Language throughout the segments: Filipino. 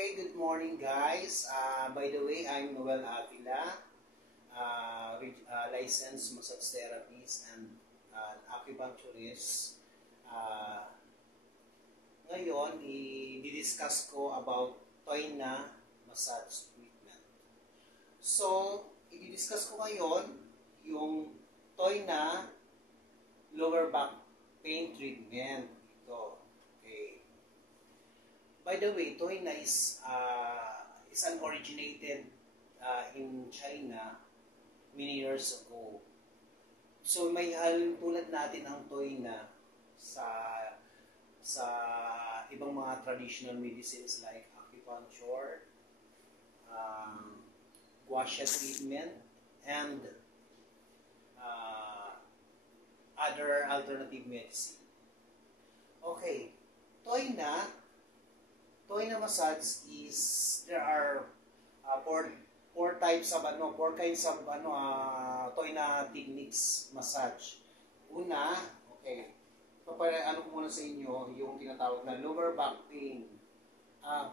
Okay, good morning guys. By the way, I'm Noel Avila, licensed massage therapist and acupuncturist. Ngayon, i-discuss ko about Toina massage treatment. So, i-discuss ko ngayon yung Toina lower back pain treatment. Ito. Okay. By the way, Toina is an originated in China many years ago. So may halin tulad natin ang Toina sa ibang mga traditional medicines like acupuncture, gua sha treatment, and other alternative medicine. Okay, Toina massage is there are four kinds of Toina techniques massage. Una, okay. Ano ko muna sa inyo yung tinatawag na lower back pain.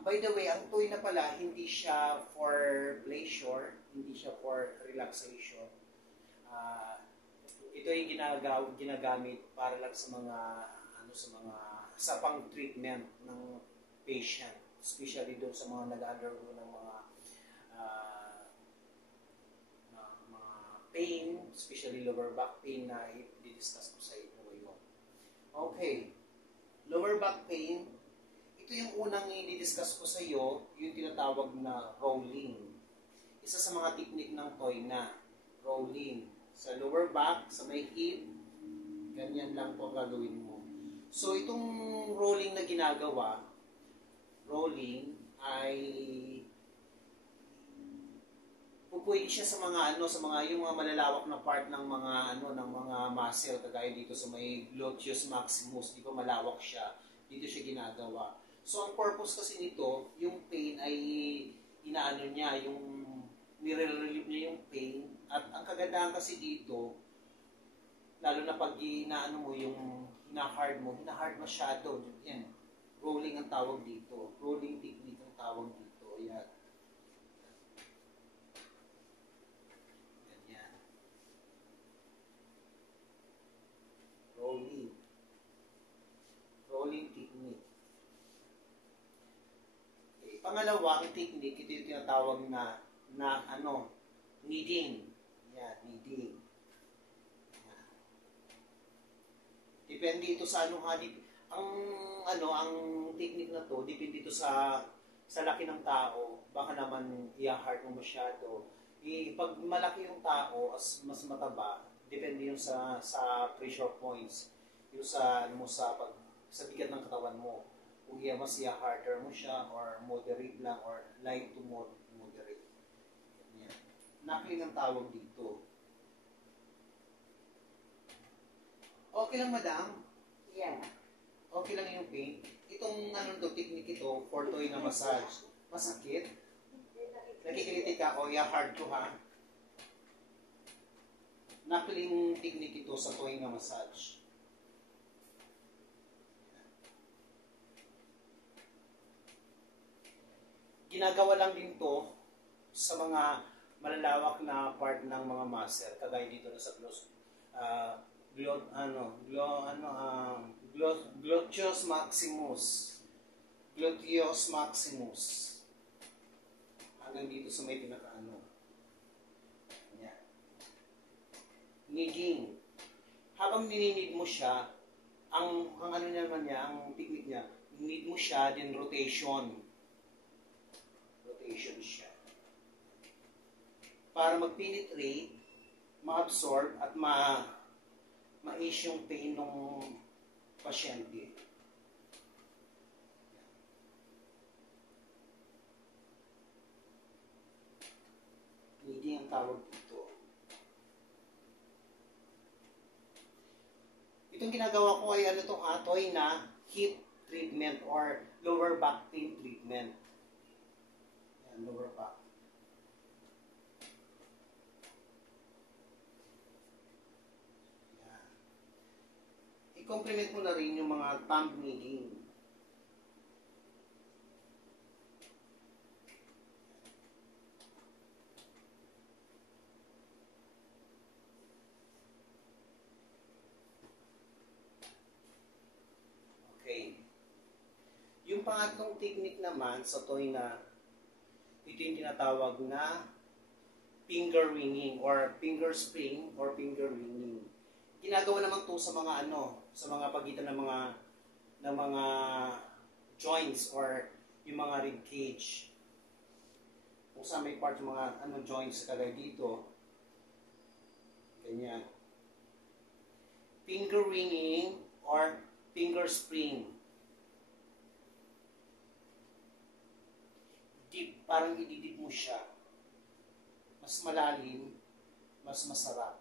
By the way, ang Toina pala hindi siya for pleasure, hindi siya for relaxation. Ito yung ginagamit para lang sa mga sa pang-treatment ng patient, especially doon sa mga nag-undergo ng mga pain, especially lower back pain na i-discuss ko sa inyo ngayon. Okay, lower back pain, ito yung unang i-discuss ko sa iyo, yung tinatawag na rolling. Isa sa mga technique ng Toina, rolling. Sa lower back, sa may hip, ganyan lang po gagawin mo. So itong rolling na ginagawa, rolling ay pwede siya sa mga yung mga malalawak na part ng mga ng mga muscle, kagaya dito sa may gluteus maximus, di ba malawak siya, dito siya ginagawa. So ang purpose kasi nito, yung pain ay yung nire-relieve niya yung pain, at ang kagandahan kasi dito, lalo na pag mo yung hina-hard masyado, yan, rolling ang tawag dito. Rolling technique ang tawag dito. Ayan. Ganyan. Rolling. Rolling technique. Okay. Pangalawa, ang technique, ito yung tinatawag na kneading. Ayan, kneading. Ayan. Depende ito sa ang technique na to, depende dito sa laki ng tao, baka naman i-hard mo masyado. Pag malaki yung tao, mas mataba, depende yung sa pressure points, yung sa sa bigat ng katawan mo. Kung mas i-harder mo siya, or moderate lang, or light to moderate. Yan. Knuckling ang tawag dito. Okay lang, madam? Yeah. Okay lang yung pain. Itong technique ito, for Toina massage. Masakit? Nakikilitik ako, hard to ha. Knuckling technique ito sa Toina massage. Ginagawa lang din to sa mga malalawak na part ng mga muscle, kagaya dito na sa gluteus maximus. Gluteus maximus. Hanggang dito sa may pinakaano. Yan. Kneading. Habang nininid mo siya, ang technique niya, knead mo siya, then rotation. Rotation siya. Para mag-penetrate, ma-absorb, at ma-ease yung pain ng pasyente. Kneading ang tawag dito. Itong ginagawa ko ay Toina hip treatment or lower back pain treatment. Yan, lower back. I-complement mo na rin yung mga thumb kneading. pangatlong technique naman sa toy na ito yung tinatawag na finger ringing or finger spring or finger ringing. Ginagawa naman to sa mga sa mga pagitan ng mga joints or yung mga rib cage. Kung saan may part yung mga joints kagaya dito. Ganyan. Finger ringing or finger spring. Deep, parang ididip mo siya. Mas malalim, mas masarap.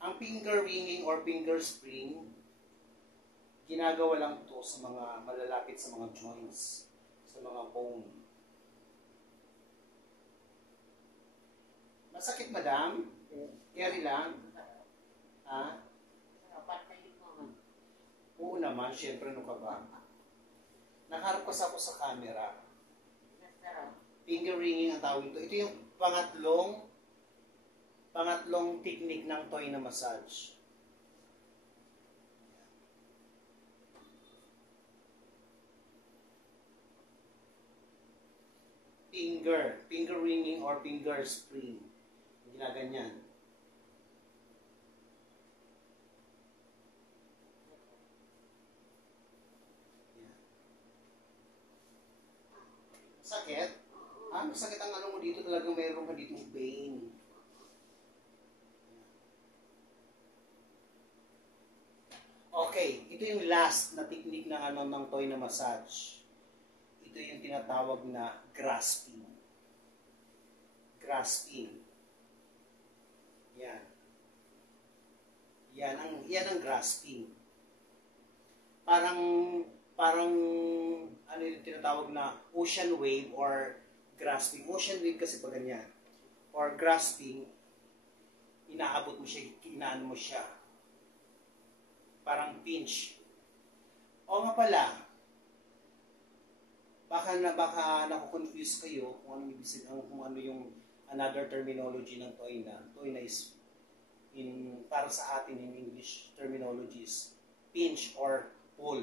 Ang finger ringing or finger spring, ginagawa lang to sa mga malalapit sa mga joints, sa mga bone. Masakit, madam? Carry lang? Ha? Oo naman, syempre ka ba? Nakaharap kasi ako sa camera. Finger ringing ang tawag ito. Ito yung pangatlong technique ng toy na massage. Finger ringing or finger spring. Ginaganyan. Sakit? Masakit ang mo dito, talagang mayroon ka dito pain. Okay, ito yung last na technique ng toy na massage. Ito yung tinatawag na grasping. Grasping. Yan. Yan ang grasping. Parang yung tinatawag na ocean wave or grasping. Ocean wave kasi pag ganyan. Or grasping, inaabot mo siya, inaano mo siya. Parang pinch. O nga pala, baka naku-confuse kayo kung ano yung another terminology ng toy na. Toy na is para sa atin in English terminologies, pinch or pull.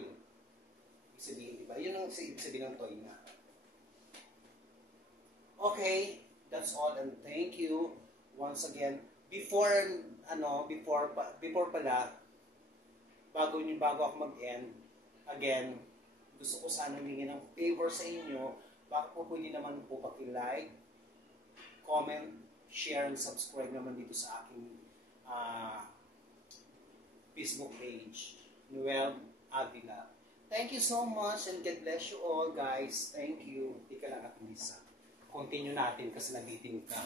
Ibig sabihin, diba? Yun ang ibig sabihin ng toy na. Okay, that's all and thank you once again. Before pala, bago ako mag-end, again, gusto ko sana hingin ng favor sa inyo. Baka po pwede naman po paki-like, comment, share, and subscribe naman dito sa aking Facebook page, Noel Avila. Thank you so much and God bless you all, guys. Thank you. Ika lang at Lisa. Continue natin kasi nabitin ka.